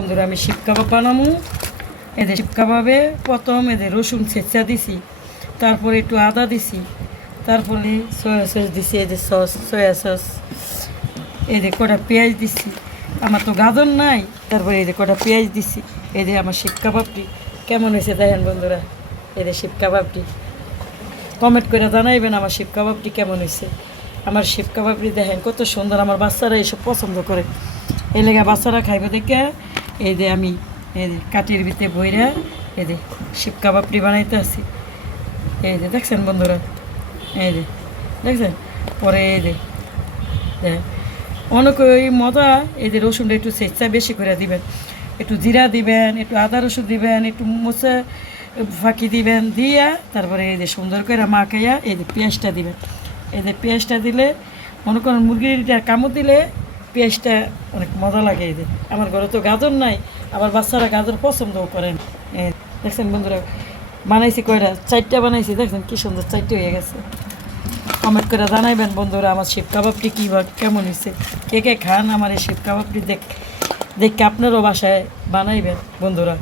বন্ধুরা আমি শিক কাবাব বানাবো। এদের শিক কাবাবে প্রথম এদের রসুন ছেঁচা দিছি, তারপরে একটু আদা দিছি, তারপরে সয়া সস দিছি, এদের সস সয়া সস, এদের কটা পেঁয়াজ দিছি, আমার তো গাজর নাই, তারপরে এদের কটা পেঁয়াজ দিছি। এদের আমার শিক কাবাবটি কেমন হয়েছে দেখেন বন্ধুরা, এদের শিক কাবাবটি কমেন্ট করে জানাইবেন আমার শিক কাবাবটি কেমন হয়েছে। আমার শিক কাবাবটি দেখেন কত সুন্দর, আমার বাচ্চারা এসব পছন্দ করে, এই লেগে বাচ্চারা খাইবে দেখে এই যে আমি এই যে কাঠির ভিতরে বইরা এই যে শিক কাবাবটি বানাইতে আসি। এই যে দেখছেন বন্ধুরা, এই যে দেখছেন, পরে এই যে অনেক ওই মজা। এই যে রসুনটা একটু ছেঁচা বেশি করে দিবেন, একটু জিরা দিবেন, একটু আদা রসুন দিবেন, একটু মোচা ফাঁকি দিবেন, দিয়া তারপরে এই যে সুন্দর করে মাখাইয়া এই যে পেঁয়াজটা দিবেন। এই যে পেঁয়াজটা দিলে মনে করেন মুরগিটা কামড় দিলে পেঁয়াজটা অনেক মজা লাগে। এই যে আমার ঘরে তো গাজর নাই, আবার বাচ্চারা গাজর পছন্দও করেন। দেখছেন বন্ধুরা বানাইছি কয়টা, 4টা বানাইছি, দেখছেন কি সুন্দর 4টে হয়ে গেছে। কমেন্ট করে জানাইবেন বন্ধুরা আমার শিক কাবাবটি কী কেমন হয়েছে, কে কে খান আমার এই শিক কাবাবটি দেখে আপনারও বাসায় বানাইবেন বন্ধুরা।